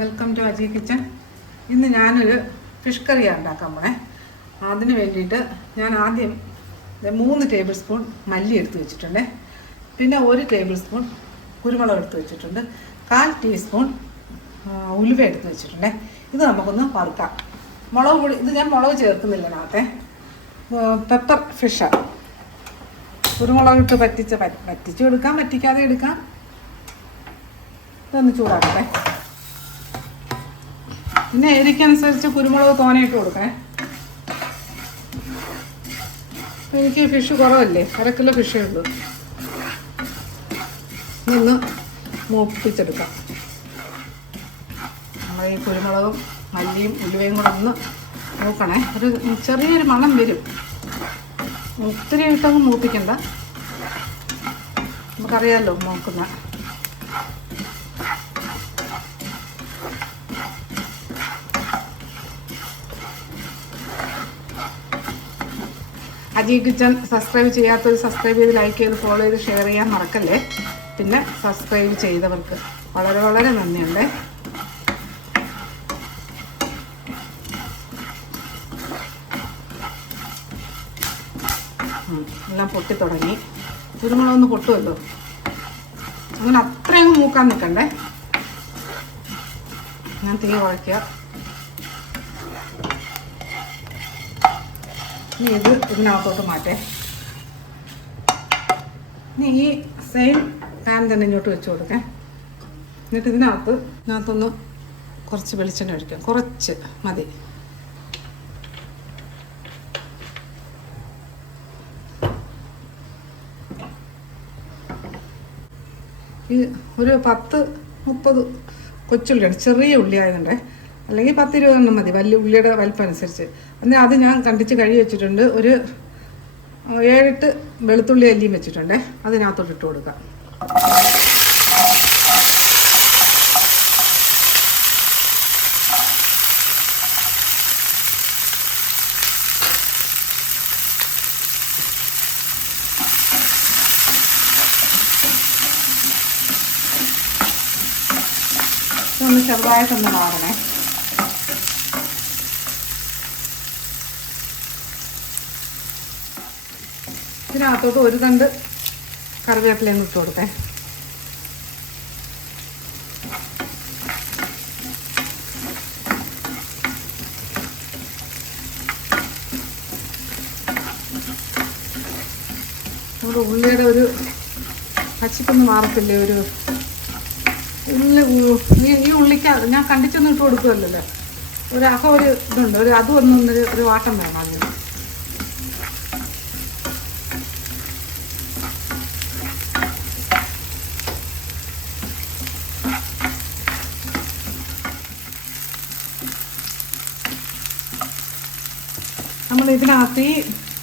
Welcome to Aji kitchen ഇന്ന് ഞാനൊരു fish കറിയാണ് ഉണ്ടാക്കാൻ പോണേ. അതിന് വേണ്ടിയിട്ട് ഞാൻ ആദ്യം മൂന്ന് ടേബിൾ സ്പൂൺ മല്ലി എടുത്ത് വെച്ചിട്ടുണ്ട്. പിന്നെ ഒരു ടേബിൾ സ്പൂൺ കുരുമുളക് എടുത്ത് വെച്ചിട്ടുണ്ട്. കാൽ ടീസ്പൂൺ ഉലുവ എടുത്ത് വെച്ചിട്ടുണ്ട്. ഇത് നമുക്കൊന്ന് വറുക്കാം. മുളക് പൊടി ഇത് ഞാൻ മുളക് ചേർക്കുന്നില്ല നാത്തെ പെപ്പർ ഫിഷ് കുരുമുളക് ഇട്ട് പറ്റിച്ച് പറ്റിച്ചും എടുക്കാം പറ്റിക്കാതെ എടുക്കാം. ഇതൊന്ന് ചൂടാക്കട്ടെ. പിന്നെ എരിക്കനുസരിച്ച് കുരുമുളക് തോനയിട്ട് കൊടുക്കണേ. അപ്പൊ എനിക്ക് ഫിഷ് കുറവല്ലേ? അര കിലോ ഫിഷേ ഉള്ളൂ. ഇതൊന്ന് മൂപ്പിച്ചെടുക്കാം. നമ്മൾ ഈ കുരുമുളകും മല്ലിയും ഉലുവയും കൂടെ ഒന്ന് മൂക്കണേ. ഒരു ചെറിയൊരു മണം വരും. ഒത്തിരി ഇട്ടൊന്നും മൂപ്പിക്കണ്ട. നമുക്കറിയാമല്ലോ മൂക്കുന്ന. അജി കിച്ചൺ സബ്സ്ക്രൈബ് ചെയ്യാത്തവർ സബ്സ്ക്രൈബ് ചെയ്ത് ലൈക്ക് ചെയ്ത് ഫോളോ ചെയ്ത് ഷെയർ ചെയ്യാൻ മറക്കല്ലേ? പിന്നെ സബ്സ്ക്രൈബ് ചെയ്തവർക്ക് വളരെ വളരെ നന്ദിയുണ്ട്. എല്ലാം പൊട്ടി തുടങ്ങി. കുരുമുളകൊന്ന് പൊട്ടുമല്ലോ അങ്ങനെ അത്രയും മൂക്കാൻ നിൽക്കണ്ടേ? ഞാൻ തീ കുഴയ്ക്കുക ഇനി ഇത് ഇതിനകത്തോട്ട് മാറ്റേ. ഇനി ഈ സെയിം പാൻ തന്നെ ഇങ്ങോട്ട് വെച്ച് കൊടുക്കാം. എന്നിട്ട് ഇതിനകത്ത് ഇതിനകത്തൊന്ന് കുറച്ച് വെളിച്ചെണ്ണ ഒഴിക്കാം. കുറച്ച് മതി. ഈ ഒരു പത്ത് മുപ്പത് കൊച്ചുള്ളിയാണ്. ചെറിയ ഉള്ളി ആയതുകൊണ്ട്. അല്ലെങ്കിൽ പത്ത് ഇരുപതെണ്ണം മതി. വലിയ ഉള്ളിയുടെ വലിപ്പം അനുസരിച്ച് എന്നാൽ അത് ഞാൻ കണ്ടിച്ച് കഴുകി വെച്ചിട്ടുണ്ട്. ഒരു ഏഴെട്ട് വെളുത്തുള്ളി അല്ലിയും വെച്ചിട്ടുണ്ട്. അതിനകത്തോട്ട് ഇട്ട് കൊടുക്കാം. ചെറുതായിട്ടൊന്ന് മാറണേ ഇതിനകത്തോട്ട് ഒരു തണ്ട് കറിവേപ്പിലയും ഇട്ട് കൊടുത്തേ. നമ്മുടെ ഉള്ളിയുടെ ഒരു പച്ചിപ്പൊന്ന് മാറത്തില്ലേ ഒരു ഉള്ളി ഈ ഉള്ളിക്ക് ഞാൻ കണ്ടിച്ചൊന്നും ഇട്ട് കൊടുക്കുമല്ലോ ഒരു അഹ ഒരു ഇതുണ്ട് ഒരു അതും ഒന്നൊന്നൊരു ഒരു വാട്ടം വേണം അതിന്. നമ്മൾ ഇതിനകത്ത് ഈ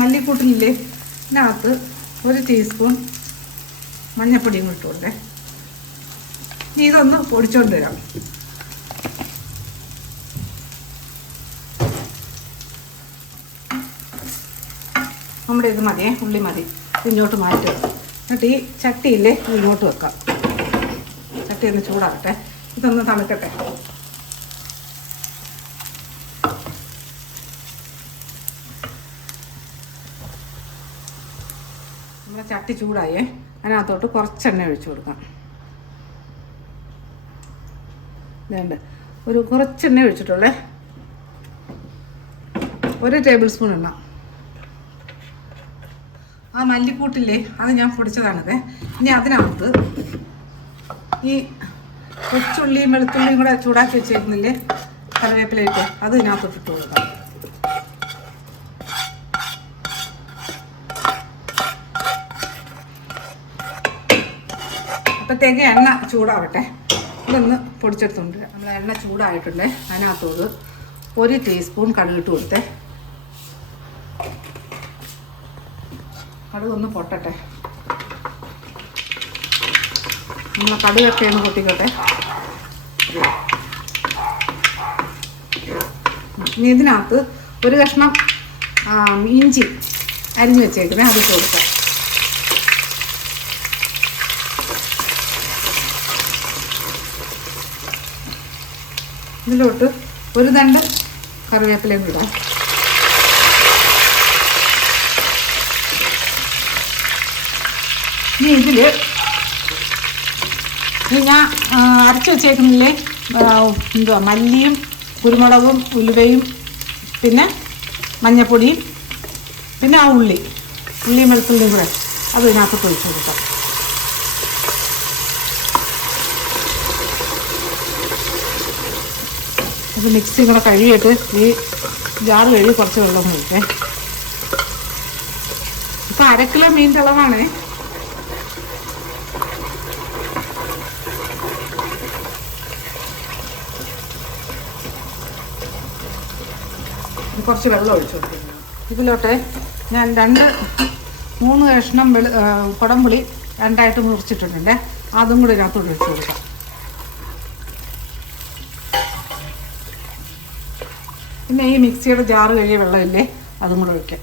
മല്ലിക്കൂട്ടിലില്ലേ ഇതിനകത്ത് ഒരു ടീസ്പൂൺ മഞ്ഞപ്പൊടിയും ഇട്ടുകൊണ്ടേ ഇനി ഇതൊന്ന് പൊടിച്ചോണ്ട് വരാം. നമ്മുടെ ഇത് മതിയേ ഉള്ളി മതി. ഇങ്ങോട്ട് മാറ്റുക എന്നിട്ട് ഈ ചട്ടിയില്ലേ ഇങ്ങോട്ട് വെക്കാം. ചട്ടി ഒന്ന് ചൂടാകട്ടെ. ഇതൊന്ന് തണുക്കട്ടെ നമ്മുടെ ചട്ടി ചൂടായേ. അതിനകത്തോട്ട് കുറച്ചെണ്ണ ഒഴിച്ചു കൊടുക്കാം. വേണ്ട ഒരു കുറച്ചെണ്ണ ഒഴിച്ചിട്ടുള്ളേ. ഒരു ടേബിൾ സ്പൂൺ എണ്ണ. ആ മല്ലിക്കൂട്ടില്ലേ അത് ഞാൻ പൊടിച്ചതാണിത്. ഇനി അതിനകത്ത് ഈ കൊച്ചുള്ളിയും വെളുത്തുള്ളിയും കൂടെ ചൂടാക്കി വെച്ചേക്കുന്നില്ലേ കറിവേപ്പിലേക്ക് അത് ഇതിനകത്തോട്ട് ഇട്ട് കൊടുക്കാം. അപ്പോഴത്തേക്ക് എണ്ണ ചൂടാവട്ടെ. ഇതൊന്ന് പൊടിച്ചെടുത്തുണ്ട് നമ്മൾ എണ്ണ ചൂടായിട്ടുണ്ട്. അതിനകത്തോട് ഒരു ടീസ്പൂൺ കടുകിട്ട് കൊടുത്തേ. കടുക് ഒന്ന് പൊട്ടട്ടെ. നമ്മൾ കടുകൊക്കെ ഒന്ന് പൊട്ടിക്കോട്ടെ. ഇനി ഇതിനകത്ത് ഒരു കഷ്ണം ഇഞ്ചി അരിഞ്ഞു വെച്ചേക്കുന്നത് അത് കൊടുക്കാം. ഇതിലോട്ട് ഒരു തണ്ട് കറിവേപ്പിലയും ഇടാം. ഇനി ഇതിൽ ഞാൻ അരച്ച് വെച്ചേക്കുന്നില്ലേ എന്തുവാ മല്ലിയും കുരുമുളകും ഉലുവയും പിന്നെ മഞ്ഞപ്പൊടിയും പിന്നെ ആ ഉള്ളി ഉള്ളിയും വെളുത്തുള്ളിയും കൂടെ അത് ഇതിനകത്ത് ഒഴിച്ചു കൊടുക്കാം. അത് മിക്സി കൂടെ കഴുകിയിട്ട് ഈ ജാറ് കഴുകി കുറച്ച് വെള്ളം ഒഴിക്കേ. ഇപ്പം അര കിലോ മീനിന്റെ അളവാണേ കുറച്ച് വെള്ളം ഒഴിച്ചു കൊടുക്കുന്നു ഇതിലോട്ടെ ഞാൻ രണ്ട് മൂന്ന് കഷ്ണം വെളു കുടംപുളി രണ്ടായിട്ട് മുറിച്ചിട്ടുണ്ട് അതും കൂടി ഇതിനകത്തോട്ട് ഒഴിച്ചു കൊടുക്കാം. പിന്നെ ഈ മിക്സിയുടെ ജാറ് കഴിയ വെള്ളമില്ലേ അതും കൂടെ ഒഴിക്കാം.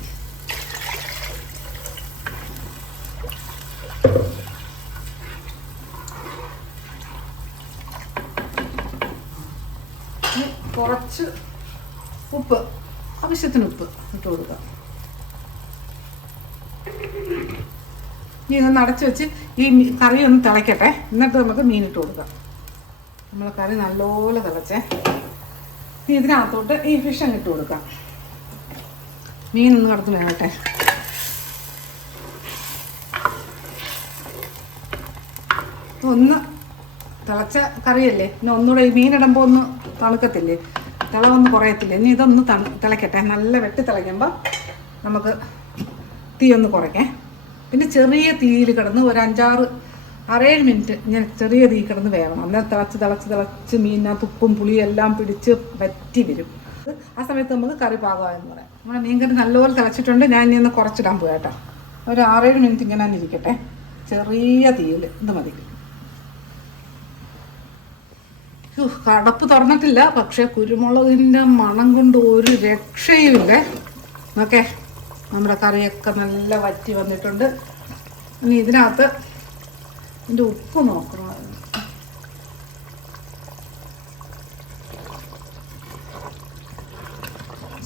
കുറച്ച് ഉപ്പ് ആവശ്യത്തിന് ഉപ്പ് ഇട്ട് കൊടുക്കാം. ഇനി ഇതൊന്ന് അടച്ചു വെച്ച് ഈ കറി ഒന്ന് തിളയ്ക്കട്ടെ എന്നിട്ട് നമുക്ക് മീനിട്ട് കൊടുക്കാം. നമ്മൾ കറി നല്ലപോലെ തിളച്ചേ. ഇനി ഇതിനകത്തോട്ട് ഈ ഫിഷ് അങ്ങ് ഇട്ട് കൊടുക്കാം. മീനൊന്നും ഒന്ന് കടത്ത് വേകട്ടെ ഒന്ന് തിളച്ച കറിയല്ലേ? ഇനി ഒന്നുകൂടെ ഈ മീനിടുമ്പോൾ ഒന്ന് തണുക്കത്തില്ലേ? തിളവൊന്നും കുറയത്തില്ലേ? ഇനി ഇതൊന്ന് തണു തിളയ്ക്കട്ടെ. നല്ല വെട്ടി തിളയ്ക്കുമ്പോൾ നമുക്ക് തീ ഒന്ന് കുറയ്ക്കേ. പിന്നെ ചെറിയ തീയിൽ കിടന്ന് ഒരു അഞ്ചാറ് ആറേഴ് മിനിറ്റ് ഞാൻ ചെറിയ തീ കിടന്ന് വേവണം. അന്നേരം തിളച്ച് തിളച്ച് തിളച്ച് മീനാ ഉപ്പും പുളിയും എല്ലാം പിടിച്ച് വറ്റി വരും. ആ സമയത്ത് നമുക്ക് കറി പാകമായെന്ന് പറയാം. നമ്മുടെ മീൻകറി നല്ലപോലെ തിളച്ചിട്ടുണ്ട്. ഞാൻ ഇനി ഒന്ന് കുറച്ചിടാൻ പോയാ കേട്ടോ. ഒരു ആറേഴ് മിനിറ്റ് ഇങ്ങനെ തന്നെ ഇരിക്കട്ടെ. ചെറിയ തീയിൽ ഇത് മതി. കടപ്പ് തുറന്നിട്ടില്ല. പക്ഷെ കുരുമുളകിന്റെ മണം കൊണ്ട് ഒരു രക്ഷയുമില്ലേ. നോക്കേ നമ്മുടെ കറിയൊക്കെ നല്ല വറ്റി വന്നിട്ടുണ്ട്. ഇനി ഇതിനകത്ത് ഇതിന്റെ ഉപ്പ് നോക്കണം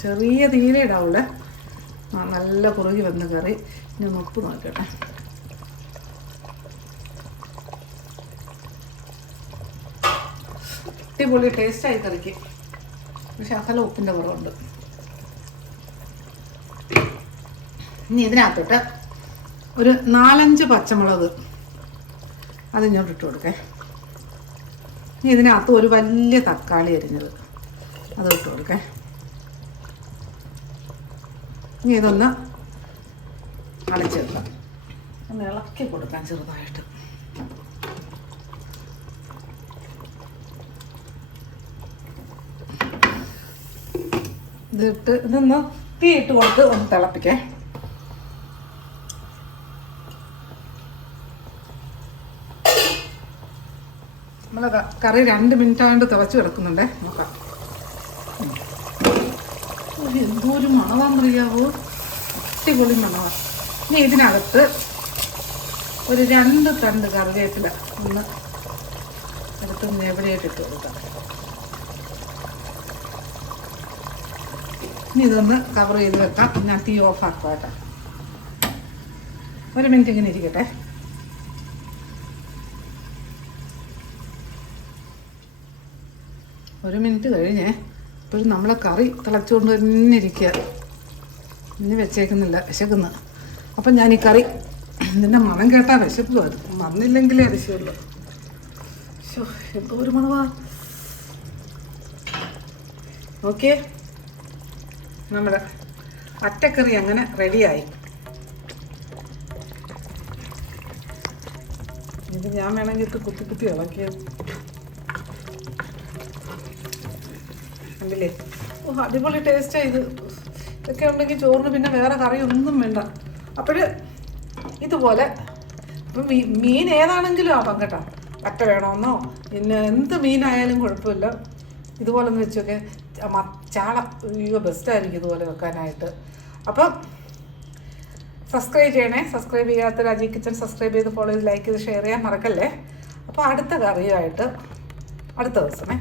ചെറിയ തീരെ ആ നല്ല കുറുകി വന്ന കറി. ഇനി ഒന്ന് ഉപ്പ് നോക്കട്ടെ അടിപൊളി ടേസ്റ്റായി കറിക്ക്. പക്ഷെ അകല ഉപ്പിന്റെ കുറവുണ്ട്. ഇനി ഇതിനകത്തോട്ട് ഒരു നാലഞ്ച് പച്ചമുളക് അത് ഇങ്ങോട്ട് ഇട്ട് കൊടുക്കേ. ഇനി ഇതിനകത്ത് ഒരു വലിയ തക്കാളി അരിഞ്ഞത് അത് ഇട്ട് കൊടുക്കേ. ഇനി ഇതൊന്ന് അടച്ചെടുക്കാം. ഒന്ന് ഇളക്കി കൊടുക്കാം ചെറുതായിട്ട്. ഇതിട്ട് ഇതൊന്ന് തീ ഇട്ട് കൊടുത്ത് ഒന്ന് തിളപ്പിക്കേ നമ്മളെ ക- കറി രണ്ട് മിനിറ്റ് ആയതുകൊണ്ട് തിളച്ച് കിടക്കുന്നുണ്ടേ. നോക്കാം. ഉം. ഒരു എന്തോ ഒരു മണമാണെന്നറിയാവോ അടിപൊളി മണമാണ് ഇനി ഇതിനകത്ത് ഒരു രണ്ട് തണ്ട് കറിവേപ്പില ഒന്ന് എടുത്ത് എവിടെയായിട്ട് ഇട്ട് കൊടുക്കാം. ഇനി ഇതൊന്ന് കവർ ചെയ്ത് വെക്കാം. ഞാൻ തീ ഓഫ് ആക്കാം കേട്ടോ ഒരു മിനിറ്റ് ഇങ്ങനെ ഇരിക്കട്ടെ. ഒരു മിനിറ്റ് കഴിഞ്ഞേ. ഇപ്പോഴും നമ്മളെ കറി തിളച്ചുകൊണ്ട് തന്നെ ഇരിക്കുക ഇനി വെച്ചേക്കുന്നില്ല വിശക്കുന്ന. അപ്പം ഞാൻ ഈ കറി ഇതിന്റെ മണം കേട്ടാൽ വിശപ്പ് അത് വന്നില്ലെങ്കിലേ അതിശയുള്ളൂ ശോ, എന്തോ ഒരു മണവാ. ഓക്കെ നമ്മുടെ അറ്റക്കറി അങ്ങനെ റെഡിയായി. ഇത് ഞാൻ വേണമെങ്കിൽ കുത്തി കുത്തി ഇളക്കിയത് കണ്ടില്ലേ? ഓ അടിപൊളി ടേസ്റ്റാണ് ഇത്. ഇതൊക്കെ ഉണ്ടെങ്കിൽ ചോറിന് പിന്നെ വേറെ കറി ഒന്നും വേണ്ട. അപ്പോൾ ഇതുപോലെ ഇപ്പം മീൻ ഏതാണെങ്കിലും ആവാം കേട്ടോ. അറ്റ വേണമെന്നോ പിന്നെ എന്ത് മീനായാലും കുഴപ്പമില്ല. ഇതുപോലെ ഒന്ന് വെച്ചൊക്കെ ചാള അയ്യോ ബെസ്റ്റായിരിക്കും ഇതുപോലെ വെക്കാനായിട്ട്. അപ്പം സബ്സ്ക്രൈബ് ചെയ്യണേ. സബ്സ്ക്രൈബ് ചെയ്യാത്ത രാജി കിച്ചൺ സബ്സ്ക്രൈബ് ചെയ്ത് ഫോളോ ചെയ്ത് ലൈക്ക് ചെയ്ത് ഷെയർ ചെയ്യാൻ മറക്കല്ലേ? അപ്പോൾ അടുത്ത കറിയുമായിട്ട് അടുത്ത ദിവസമേ